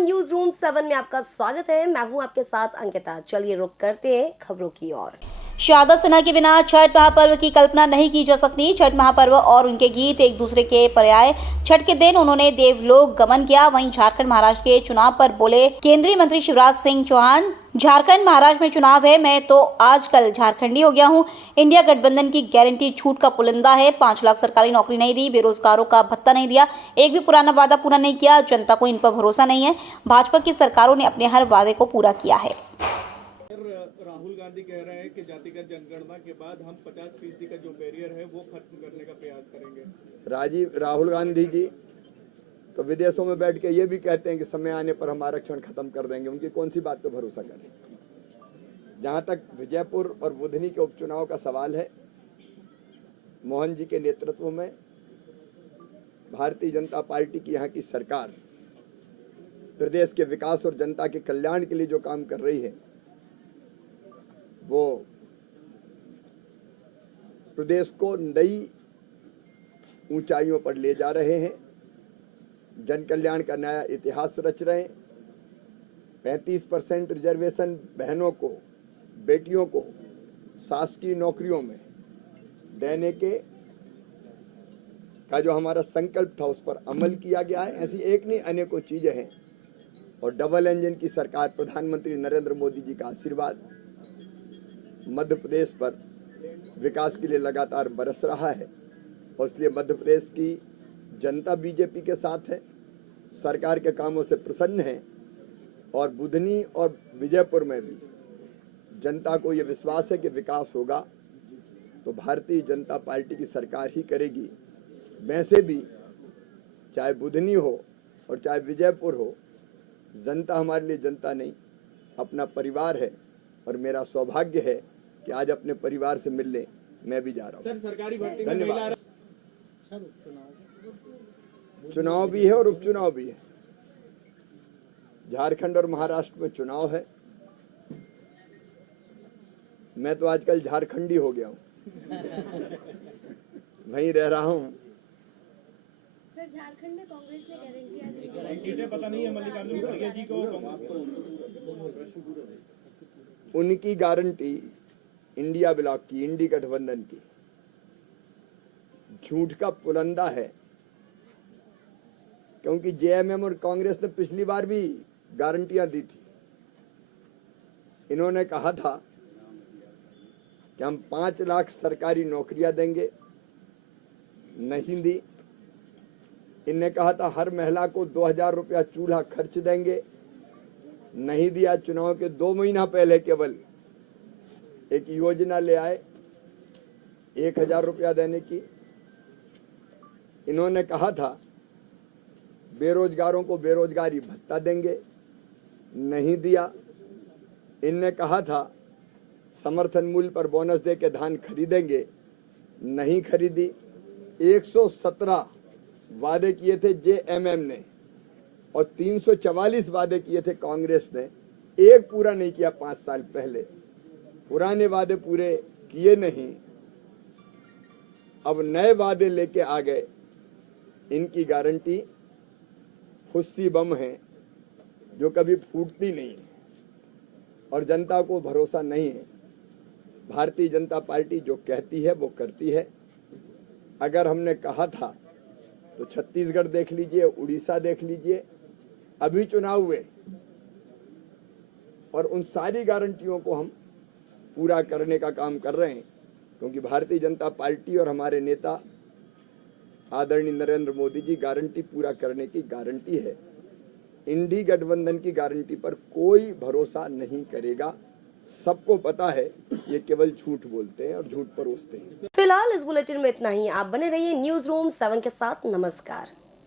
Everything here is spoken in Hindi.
न्यूज रूम 7 में आपका स्वागत है। मैं हूं आपके साथ अंकिता। चलिए रुक करते हैं खबरों की ओर। शारदा सिन्हा के बिना छठ महापर्व की कल्पना नहीं की जा सकती। छठ महापर्व और उनके गीत एक दूसरे के पर्याय। छठ के दिन उन्होंने देवलोक गमन किया। वहीं झारखंड महाराष्ट्र के चुनाव पर बोले केंद्रीय मंत्री शिवराज सिंह चौहान, झारखंड महाराष्ट्र में चुनाव है, मैं तो आजकल झारखंडी हो गया हूँ। इंडिया गठबंधन की गारंटी झूठ का पुलिंदा है। 5 लाख सरकारी नौकरी नहीं दी, बेरोजगारों का भत्ता नहीं दिया, एक भी पुराना वादा पूरा नहीं किया। जनता को इन पर भरोसा नहीं है। भाजपा की सरकारों ने अपने हर वादे को पूरा किया है। राहुल गांधी कह रहे हैं कि जातिगत जनगणना के बाद हम 50% का जो बैरियर है वो खत्म करने का प्रयास करेंगे। राहुल गांधी जी तो विदेशों में बैठ के ये भी कहते हैं कि समय आने पर हम आरक्षण खत्म कर देंगे। उनकी कौन सी बात पे भरोसा करें। जहां तक विजयपुर और बुधनी के उपचुनाव का सवाल है, मोहन जी के नेतृत्व में भारतीय जनता पार्टी की यहाँ की सरकार प्रदेश के विकास और जनता के कल्याण के लिए जो काम कर रही है वो प्रदेश को नई ऊंचाइयों पर ले जा रहे हैं। जन कल्याण का नया इतिहास रच रहे हैं। 35% रिजर्वेशन बहनों को, बेटियों को शासकीय नौकरियों में देने के का जो हमारा संकल्प था उस पर अमल किया गया है। ऐसी एक नहीं अनेकों चीजें हैं। और डबल इंजन की सरकार, प्रधानमंत्री नरेंद्र मोदी जी का आशीर्वाद मध्य प्रदेश पर विकास के लिए लगातार बरस रहा है। और इसलिए मध्य प्रदेश की जनता बीजेपी के साथ है, सरकार के कामों से प्रसन्न है। और बुधनी और विजयपुर में भी जनता को ये विश्वास है कि विकास होगा तो भारतीय जनता पार्टी की सरकार ही करेगी। वैसे भी चाहे बुधनी हो और चाहे विजयपुर हो, जनता हमारे लिए जनता नहीं, अपना परिवार है। और मेरा सौभाग्य है कि आज अपने परिवार से मिलने मैं भी जा रहा हूँ। सर, सरकारी भर्ती में धन्यवाद। चुनाव भी है और उपचुनाव भी है। झारखंड और महाराष्ट्र में चुनाव है। मैं तो आजकल झारखंडी हो गया हूँ। वहीं रह रहा हूँ। सर, झारखंड में कांग्रेस ने गारंटियां दी, सीटें पता नहीं है मल्लिकार्जुन खड़गे जी को। उनकी गारंटी इंडिया ब्लॉक की, इंडी गठबंधन की झूठ का पुलंदा है। क्योंकि जेएमएम और कांग्रेस ने पिछली बार भी गारंटियां दी थी। इन्होंने कहा था कि हम 5 लाख सरकारी नौकरियां देंगे, नहीं दी। इनने कहा था हर महिला को 2000 रुपया चूल्हा खर्च देंगे, नहीं दिया। चुनाव के 2 महीना पहले केवल एक योजना ले आए 1000 रुपया देने की। इन्होंने कहा था बेरोजगारों को बेरोजगारी भत्ता देंगे, नहीं दिया। इनने कहा था समर्थन मूल्य पर बोनस दे के धान खरीदेंगे, नहीं खरीदी। 117 वादे किए थे जेएमएम ने और 344 वादे किए थे कांग्रेस ने। एक पूरा नहीं किया 5 साल पहले। पुराने वादे पूरे किए नहीं, अब नए वादे लेके आ गए। इनकी गारंटी फुस्सी बम है जो कभी फूटती नहीं है और जनता को भरोसा नहीं है। भारतीय जनता पार्टी जो कहती है वो करती है। अगर हमने कहा था तो छत्तीसगढ़ देख लीजिए, उड़ीसा देख लीजिए, अभी चुनाव हुए और उन सारी गारंटियों को हम पूरा करने का काम कर रहे हैं। क्योंकि भारतीय जनता पार्टी और हमारे नेता आदरणीय नरेंद्र मोदी जी गारंटी पूरा करने की गारंटी है। इंडी गठबंधन की गारंटी पर कोई भरोसा नहीं करेगा। सबको पता है ये केवल झूठ बोलते हैं और झूठ परोसते हैं। फिलहाल इस बुलेटिन में इतना ही। आप बने रहिए न्यूज रूम 7 के साथ। नमस्कार।